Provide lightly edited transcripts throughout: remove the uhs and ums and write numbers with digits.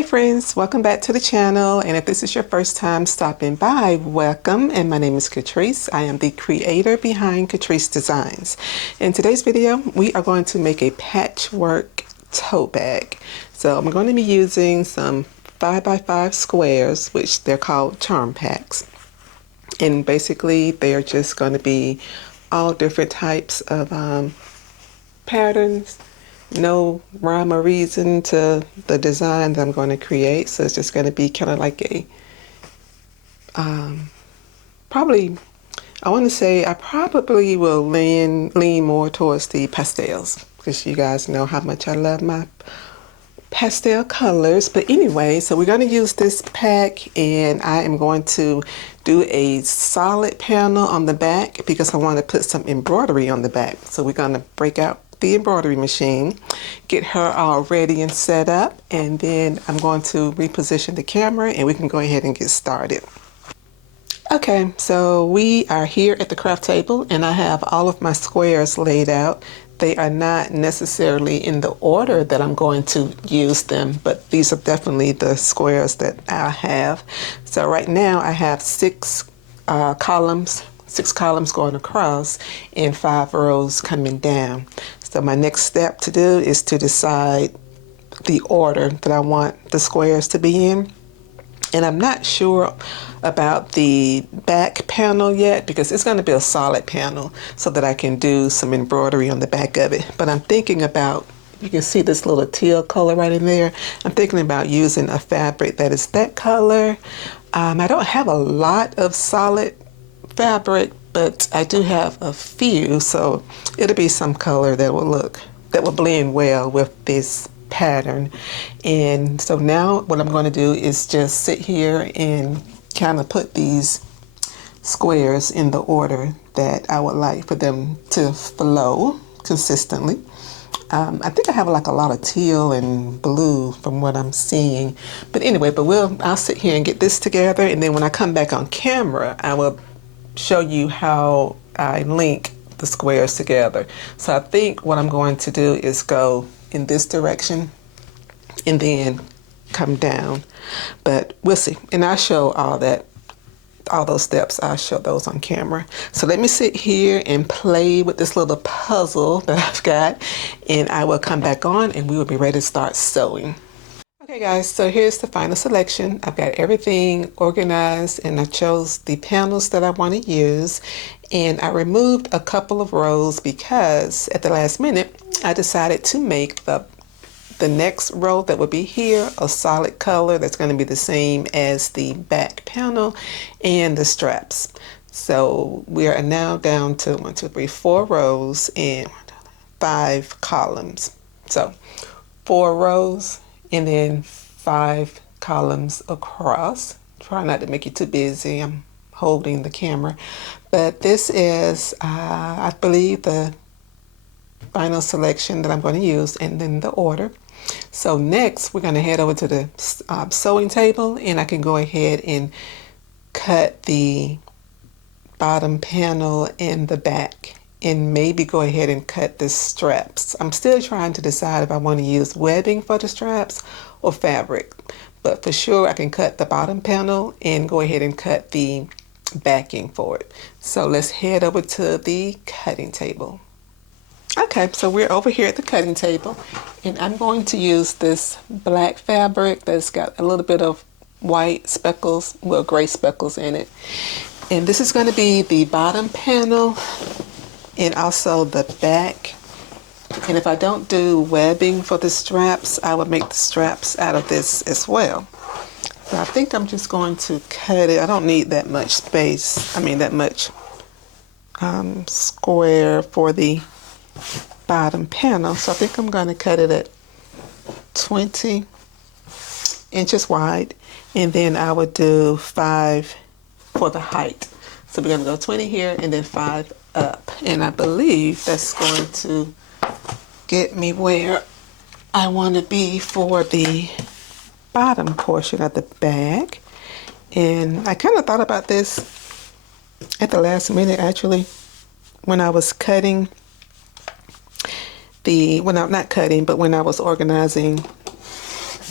Hey friends, welcome back to the channel, and if this is your first time stopping by, welcome. And my name is Catrice. I am the creator behind Catrice Designs. In today's video we are going to make a patchwork tote bag. So I'm going to be using some 5x5 squares, which they're called charm packs, and basically they're just going to be all different types of patterns. No rhyme or reason to the design that I'm going to create, so it's just going to be kind of like a probably, I want to say I probably will lean more towards the pastels, because you guys know how much I love my pastel colors. But anyway, so we're going to use this pack, and I am going to do a solid panel on the back because I want to put some embroidery on the back. So we're going to break out the embroidery machine, get her all ready and set up, and then I'm going to reposition the camera and we can go ahead and get started. Okay, so we are here at the craft table and I have all of my squares laid out. They are not necessarily in the order that I'm going to use them, but these are definitely the squares that I have. So right now I have six columns going across and 5 rows coming down. So my next step to do is to decide the order that I want the squares to be in. And I'm not sure about the back panel yet because it's going to be a solid panel so that I can do some embroidery on the back of it. But I'm thinking about, you can see this little teal color right in there. I'm thinking about using a fabric that is that color. I don't have a lot of solid fabric, but I do have a few, so it'll be some color that will blend well with this pattern. And so now what I'm going to do is just sit here and kind of put these squares in the order that I would like for them to flow consistently. I think I have like a lot of teal and blue from what I'm seeing, but anyway, I'll sit here and get this together, and then when I come back on camera I will show you how I link the squares together. So I think what I'm going to do is go in this direction and then come down, but we'll see. And I'll show all those steps, I'll show those on camera. So let me sit here and play with this little puzzle that I've got, and I will come back on and we will be ready to start sewing. Okay guys, so here's the final selection. I've got everything organized and I chose the panels that I want to use, and I removed a couple of rows because at the last minute I decided to make the next row that would be here a solid color that's going to be the same as the back panel and the straps. So we are now down to 1, 2, 3, 4 rows and 5 columns. So 4 rows and then 5 columns across. Try not to make you too busy. I'm holding the camera. But this is, I believe, the final selection that I'm going to use, and then the order. So next we're going to head over to the sewing table, and I can go ahead and cut the bottom panel in the back, and maybe go ahead and cut the straps. I'm still trying to decide if I want to use webbing for the straps or fabric, but for sure I can cut the bottom panel and go ahead and cut the backing for it. So let's head over to the cutting table. Okay, so we're over here at the cutting table, and I'm going to use this black fabric that's got a little bit of white speckles, well, gray speckles in it. And this is going to be the bottom panel and also the back. And if I don't do webbing for the straps, I would make the straps out of this as well. So I think I'm just going to cut it. I don't need that much space, that much square for the bottom panel. So I think I'm going to cut it at 20 inches wide, and then I would do 5 for the height. So we're going to go 20 here and then 5 up, and I believe that's going to get me where I want to be for the bottom portion of the bag. And I kind of thought about this at the last minute, actually, when I was cutting when I was organizing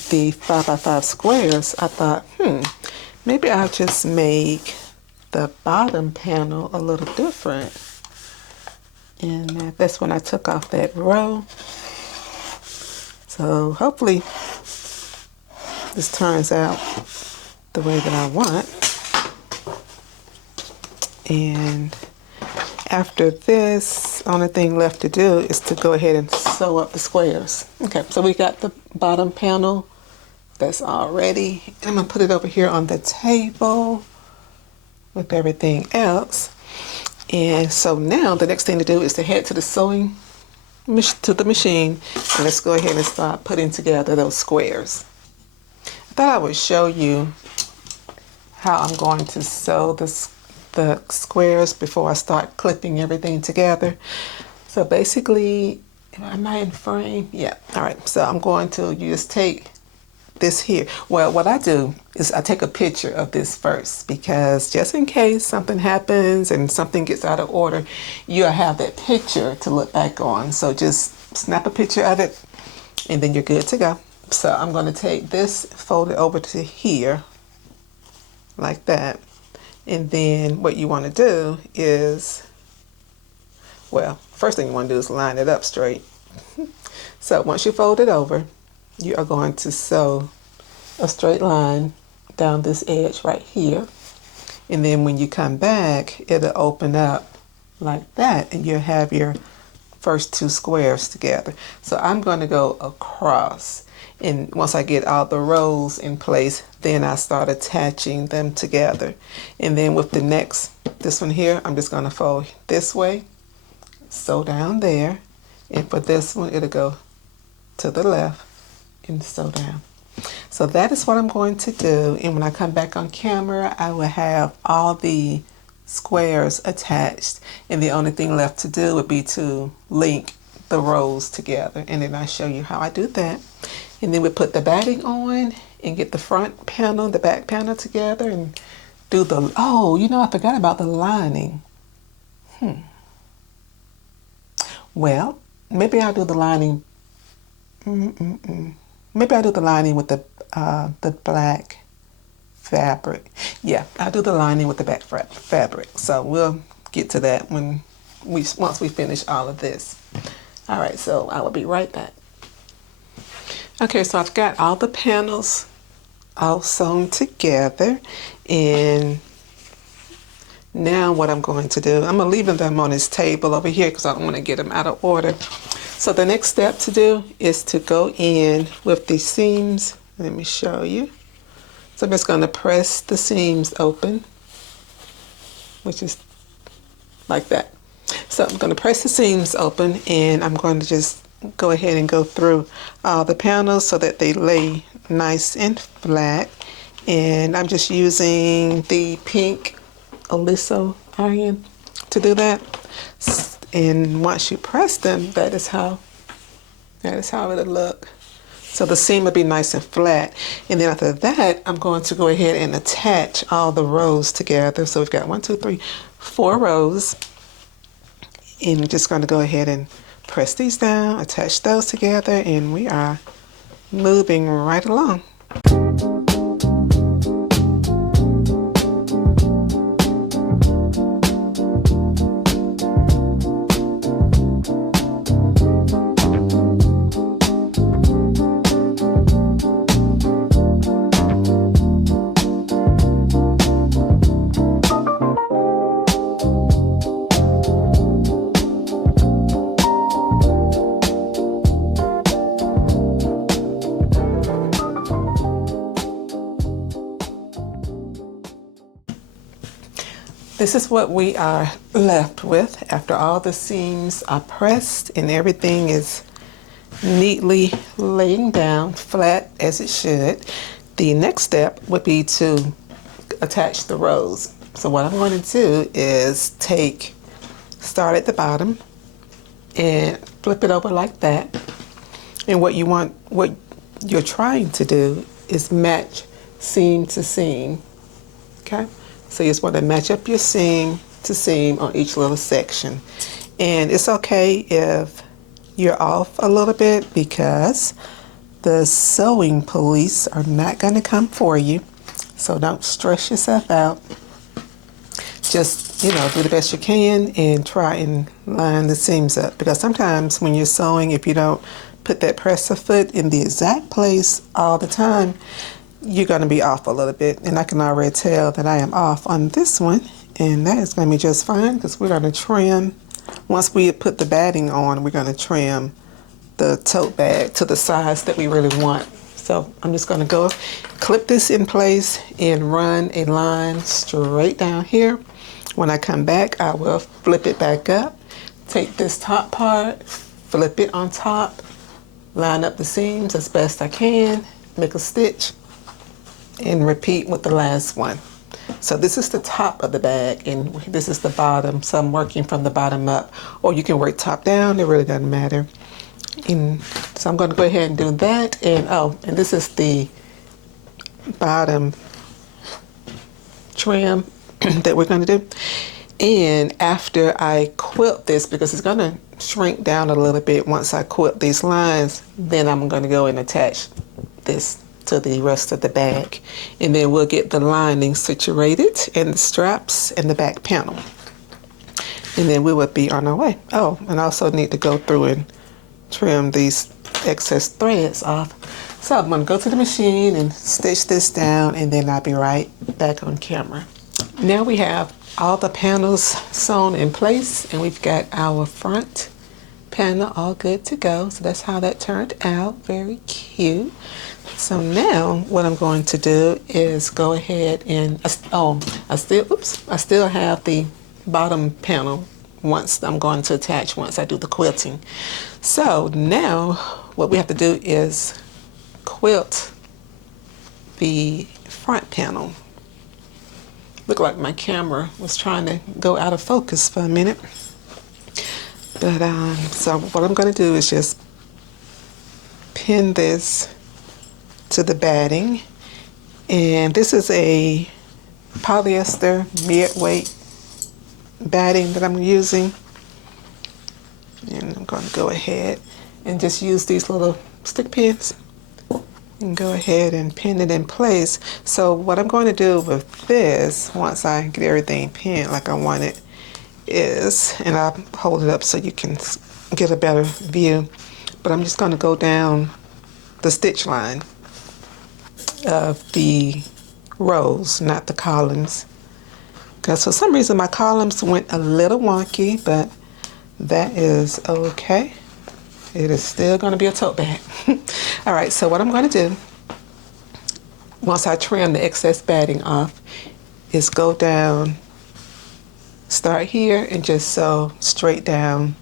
the 5x5 squares, I thought, maybe I'll just make the bottom panel a little different. And that's when I took off that row. So hopefully this turns out the way that I want. And after this, only thing left to do is to go ahead and sew up the squares. Okay, so we got the bottom panel that's all ready. I'm gonna put it over here on the table with everything else. And so now the next thing to do is to head to the machine, and let's go ahead and start putting together those squares. I thought I would show you how I'm going to sew the squares before I start clipping everything together. So basically, am I in frame? Yeah. All right. So I'm going to just take this here. Well, what I do is I take a picture of this first, because just in case something happens and something gets out of order, you'll have that picture to look back on. So just snap a picture of it and then you're good to go. So I'm going to take this, fold it over to here like that. And then what you want to do is, well, first thing you want to do is line it up straight. So once you fold it over, you are going to sew a straight line down this edge right here. And then when you come back, it'll open up like that, and you'll have your first two squares together. So I'm going to go across, and once I get all the rows in place, then I start attaching them together. And then with the next, this one here, I'm just going to fold this way, sew down there, and for this one it'll go to the left and sew down. So that is what I'm going to do, and when I come back on camera, I will have all the squares attached, and the only thing left to do would be to link the rows together, and then I'll show you how I do that. And then we put the batting on and get the front panel, the back panel together, and do the, oh, you know, I forgot about the lining. Well, maybe I'll do the lining. Maybe I'll do the lining with the black fabric. Yeah, I'll do the lining with the black fabric. So we'll get to that once we finish all of this. All right, so I will be right back. Okay, so I've got all the panels all sewn together, and now what I'm going to do, I'm going to leave them on this table over here because I don't want to get them out of order. So the next step to do is to go in with the seams. Let me show you. So I'm just going to press the seams open, which is like that. So I'm going to press the seams open, and I'm going to just go ahead and go through all the panels so that they lay nice and flat. And I'm just using the pink Oliso iron to do that. And once you press them, that is how it'll look. So the seam will be nice and flat. And then after that, I'm going to go ahead and attach all the rows together. So we've got 4 rows. And I'm just going to go ahead and press these down, attach those together, and we are moving right along. This is what we are left with after all the seams are pressed and everything is neatly laying down flat as it should. The next step would be to attach the rows. So what I'm going to do is start at the bottom and flip it over like that. And what you're trying to do is match seam to seam, okay? So you just want to match up your seam to seam on each little section. And it's okay if you're off a little bit, because The sewing police are not going to come for you, so don't stress yourself out. Just, do the best you can and try and line the seams up, because sometimes when you're sewing, if you don't put that presser foot in the exact place all the time, you're going to be off a little bit. And I can already tell that I am off on this one, and that is going to be just fine, because we're going to trim. Once we put the batting on, we're going to trim the tote bag to the size that we really want. So I'm just going to go clip this in place and run a line straight down here. When I come back, I will flip it back up, take this top part, flip it on top, line up the seams as best I can, make a stitch, and repeat with the last one. So this is the top of the bag, and this is the bottom. So I'm working from the bottom up, or you can work top down. It really doesn't matter. And so I'm going to go ahead and do that. And and this is the bottom trim that we're going to do. And after I quilt this, because it's going to shrink down a little bit once I quilt these lines, then I'm going to go and attach this to the rest of the bag, and then we'll get the lining situated and the straps and the back panel, and then we will be on our way. Oh, and I also need to go through and trim these excess threads off. So I'm going to go to the machine and stitch this down, and then I'll be right back on camera. Now we have all the panels sewn in place, and we've got our front panel all good to go. So that's how that turned out. Very cute. So now what I'm going to do is go ahead and, I still have the bottom panel I'm going to attach once I do the quilting. So now what we have to do is quilt the front panel. Looked like my camera was trying to go out of focus for a minute. But so what I'm going to do is just pin this to the batting, and this is a polyester mid-weight batting that I'm using, and I'm going to go ahead and just use these little stick pins and go ahead and pin it in place. So what I'm going to do with this, once I get everything pinned like I want it, is, and I'll hold it up so you can get a better view, but I'm just going to go down the stitch line of the rows, not the columns, because for some reason my columns went a little wonky, but that is okay. It is still going to be a tote bag. All right, so what I'm going to do once I trim the excess batting off is go down, start here, and just sew straight down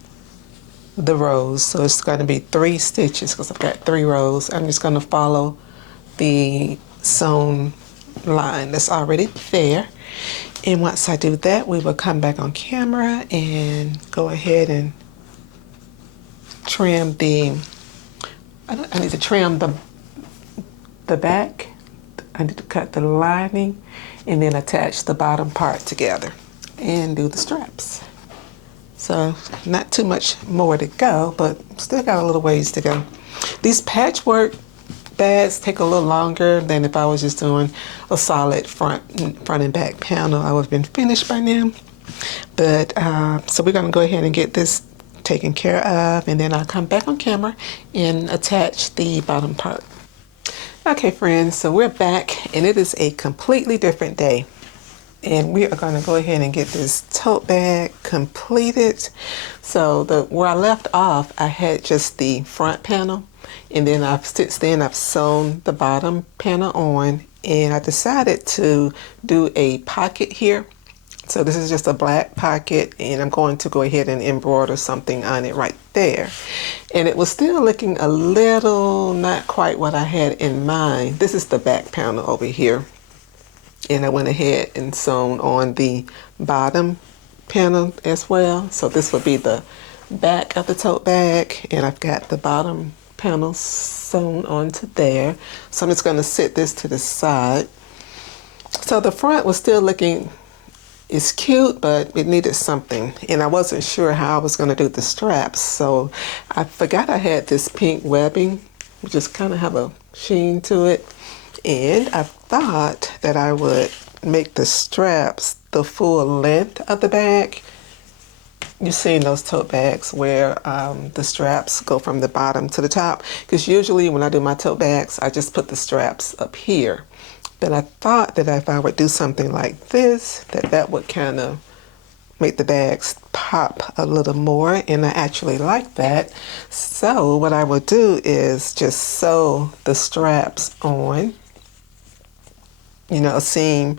the rows. So it's going to be 3 stitches because I've got 3 rows. I'm just going to follow the sewn line that's already there. And once I do that, we will come back on camera and go ahead and trim I need to trim the back. I need to cut the lining and then attach the bottom part together and do the straps. So not too much more to go, but still got a little ways to go. These patchwork bags take a little longer than if I was just doing a solid front and back panel. I would have been finished by now. But so we're going to go ahead and get this taken care of, and then I'll come back on camera and attach the bottom part. Okay, friends, so we're back, and it is a completely different day. And we are going to go ahead and get this tote bag completed. So where I left off, I had just the front panel, and then since then I've sewn the bottom panel on, and I decided to do a pocket here. So this is just a black pocket, and I'm going to go ahead and embroider something on it right there. And it was still looking a little not quite what I had in mind. This is the back panel over here. And I went ahead and sewn on the bottom panel as well. So this will be the back of the tote bag, and I've got the bottom panel sewn onto there. So I'm just going to sit this to the side. So the front was still looking, it's cute, but it needed something, and I wasn't sure how I was going to do the straps. So I forgot I had this pink webbing It just kind of have a sheen to it. And I thought that I would make the straps the full length of the bag. You've seen those tote bags where the straps go from the bottom to the top. Because usually when I do my tote bags, I just put the straps up here. But I thought that if I would do something like this, that would kind of make the bags pop a little more, and I actually like that. So what I would do is just sew the straps on, you know, a seam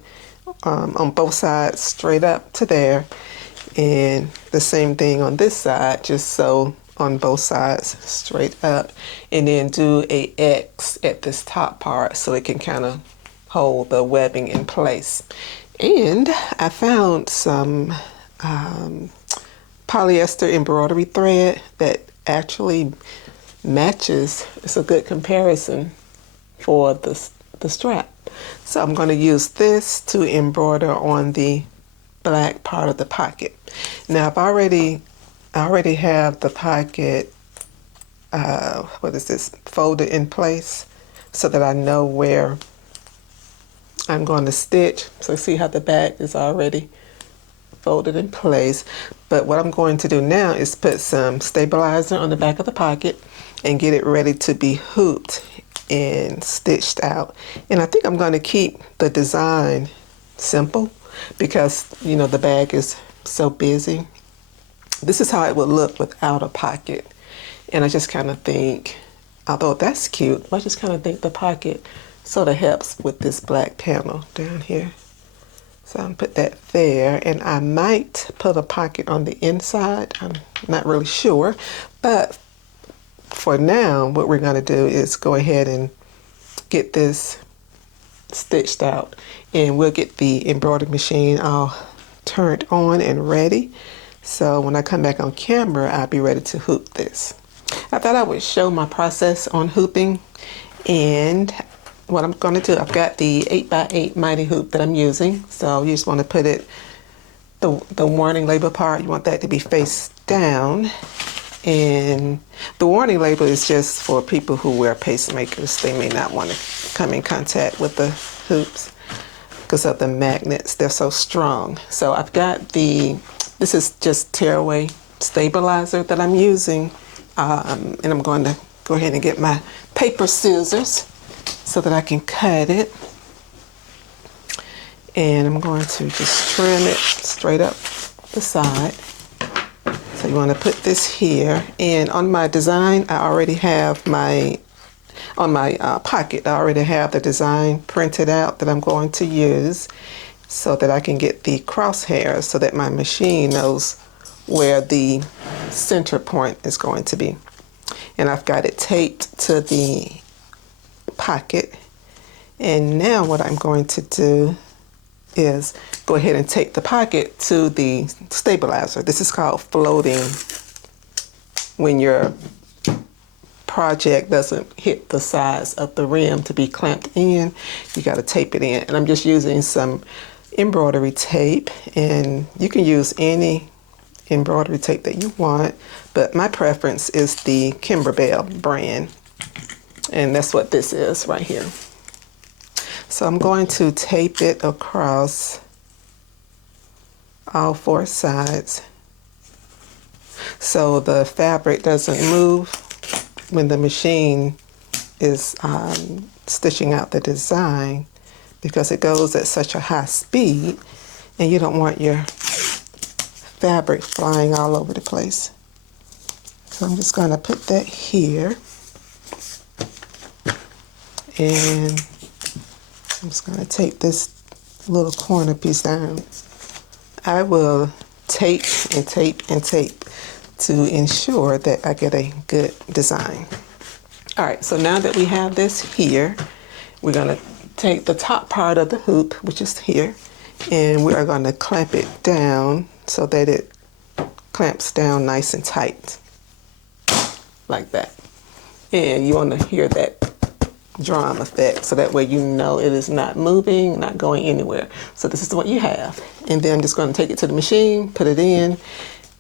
on both sides straight up to there, and the same thing on this side, just sew on both sides straight up, and then do a X at this top part so it can kind of hold the webbing in place. And I found some polyester embroidery thread that actually matches. It's a good comparison for the strap. So I'm going to use this to embroider on the black part of the pocket. Now I already have the pocket folded in place so that I know where I'm going to stitch. So see how the back is already folded in place. But what I'm going to do now is put some stabilizer on the back of the pocket and get it ready to be hooped and stitched out. And I think I'm going to keep the design simple because, you know, the bag is so busy. This is how it would look without a pocket. And I just kind of think, although that's cute, I just kind of think the pocket sort of helps with this black panel down here. So I'll put that there, and I might put a pocket on the inside. I'm not really sure, but for now, what we're going to do is go ahead and get this stitched out, and we'll get the embroidery machine all turned on and ready. So when I come back on camera, I'll be ready to hoop this. I thought I would show my process on hooping, and what I'm going to do, I've got the 8x8 mighty hoop that I'm using. So you just want to put it, the warning label part, you want that to be face down. And the warning label is just for people who wear pacemakers. They may not want to come in contact with the hoops because of the magnets. They're so strong. So I've got this is just tearaway stabilizer that I'm using. And I'm going to go ahead and get my paper scissors so that I can cut it. And I'm going to just trim it straight up the side. So you want to put this here. And on my design, I already have on my pocket, I already have the design printed out that I'm going to use so that I can get the crosshairs so that my machine knows where the center point is going to be. And I've got it taped to the pocket. And now what I'm going to do is go ahead and tape the pocket to the stabilizer. This is called floating. When your project doesn't hit the size of the rim to be clamped in, you got to tape it in. And I'm just using some embroidery tape, and you can use any embroidery tape that you want, but my preference is the Kimberbell brand. And that's what this is right here. So I'm going to tape it across all four sides so the fabric doesn't move when the machine is stitching out the design, because it goes at such a high speed and you don't want your fabric flying all over the place. So I'm just going to put that here. And I'm just going to tape this little corner piece down. I will tape and tape and tape to ensure that I get a good design. All right, so now that we have this here, we're going to take the top part of the hoop, which is here, and we are going to clamp it down so that it clamps down nice and tight, like that. And you want to hear that drum effect, so that way you know it is not moving, not going anywhere. So this is what you have. And then I'm just going to take it to the machine, put it in,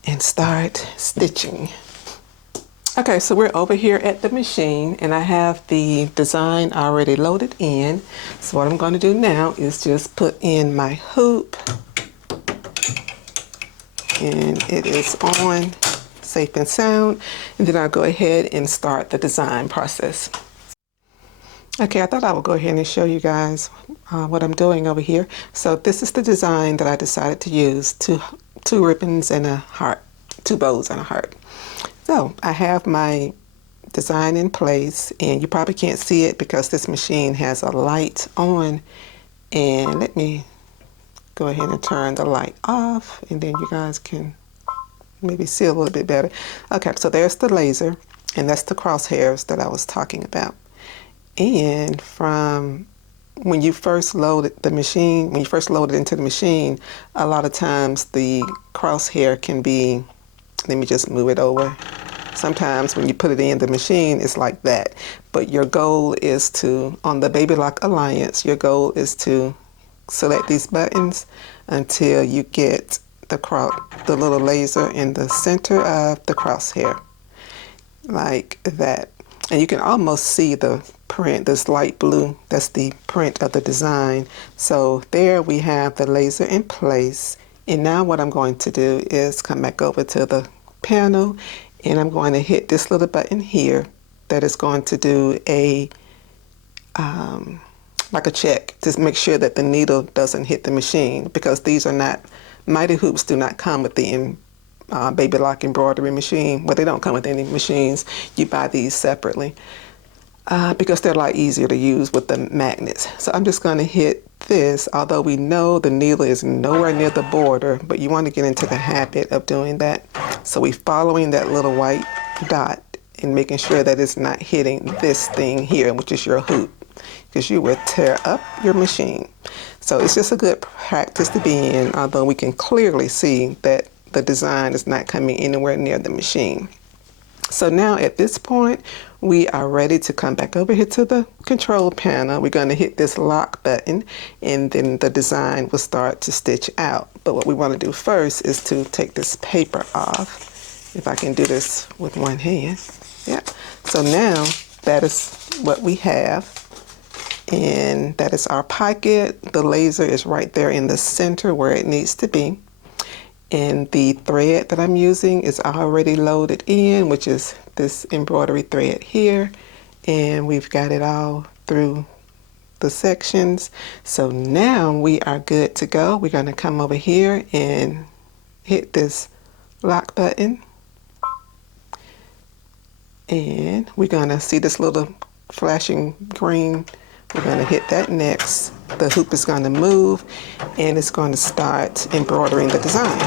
and start stitching. Okay, so we're over here at the machine and I have the design already loaded in. So what I'm going to do now is just put in my hoop, and it is on safe and sound, and then I'll go ahead and start the design process. Okay, I thought I would go ahead and show you guys what I'm doing over here. So this is the design that I decided to use, two ribbons and a heart, two bows and a heart. So I have my design in place, and you probably can't see it because this machine has a light on, and let me go ahead and turn the light off, and then you guys can maybe see a little bit better. Okay, so there's the laser, and that's the crosshairs that I was talking about. And from when you first load the machine, when you first load it into the machine, a lot of times the crosshair can be, let me just move it over. Sometimes when you put it in the machine, it's like that. But your goal is to, on the Baby Lock Alliance, your goal is to select these buttons until you get the little laser in the center of the crosshair, like that. And you can almost see the print, this light blue, that's the print of the design. So there we have the laser in place. And now what I'm going to do is come back over to the panel, and I'm going to hit this little button here that is going to do a like a check to make sure that the needle doesn't hit the machine, because these are not, Mighty Hoops do not come with the Baby Lock embroidery machine. Well, they don't come with any machines. You buy these separately because they're a lot easier to use with the magnets. So I'm just going to hit this, although we know the needle is nowhere near the border, but you want to get into the habit of doing that. So we're following that little white dot and making sure that it's not hitting this thing here, which is your hoop, because you will tear up your machine. So it's just a good practice to be in, although we can clearly see that the design is not coming anywhere near the machine. So now at this point, we are ready to come back over here to the control panel. We're going to hit this lock button, and then the design will start to stitch out. But what we want to do first is to take this paper off. If I can do this with one hand. Yeah. So now that is what we have. And that is our pocket. The laser is right there in the center where it needs to be. And the thread that I'm using is already loaded in, which is this embroidery thread here. And we've got it all through the sections. So now we are good to go. We're going to come over here and hit this lock button. And we're going to see this little flashing green. We're going to hit that next. The hoop is going to move, and it's going to start embroidering the design.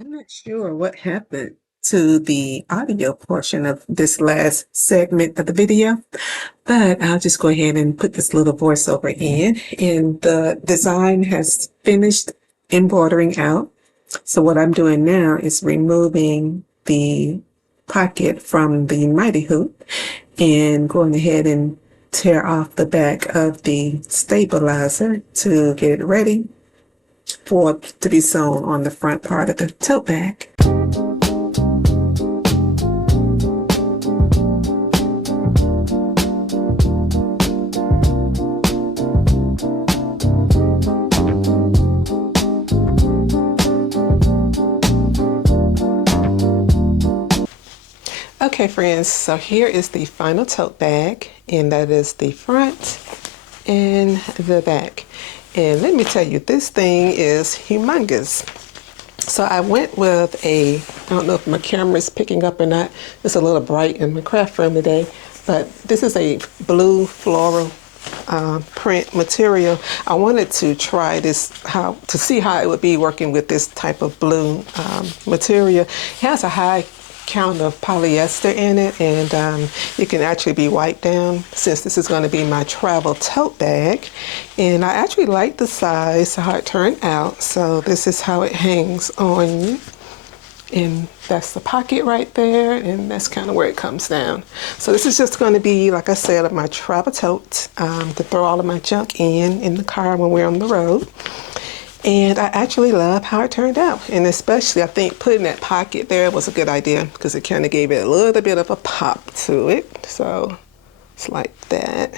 I'm not sure what happened to the audio portion of this last segment of the video, but I'll just go ahead and put this little voiceover in. And the design has finished embroidering out. So what I'm doing now is removing the pocket from the Mighty Hoop and going ahead and tear off the back of the stabilizer to get it ready for to be sewn on the front part of the tote bag. Okay friends, so here is the final tote bag, and that is the front and the back. And let me tell you, this thing is humongous. So I went with a, I don't know if my camera is picking up or not. It's a little bright in my craft room today, but this is a blue floral print material. I wanted to try this, to see how it would be working with this type of blue material. It has a high count of polyester in it, and it can actually be wiped down since this is going to be my travel tote bag. And I actually like the size, how it turned out. So this is how it hangs on you. And that's the pocket right there, and that's kind of where it comes down. So this is just going to be, like I said, my travel tote to throw all of my junk in the car when we're on the road. And I actually love how it turned out, and especially I think putting that pocket there was a good idea because it kind of gave it a little bit of a pop to it. So it's like that.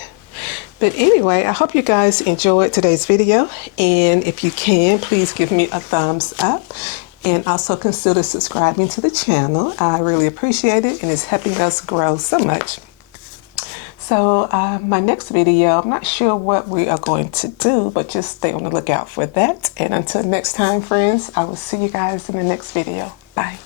But anyway, I hope you guys enjoyed today's video, and if you can, please give me a thumbs up. And also consider subscribing to the channel. I really appreciate it, and it's helping us grow so much. So my next video, I'm not sure what we are going to do, but just stay on the lookout for that. And until next time, friends, I will see you guys in the next video. Bye.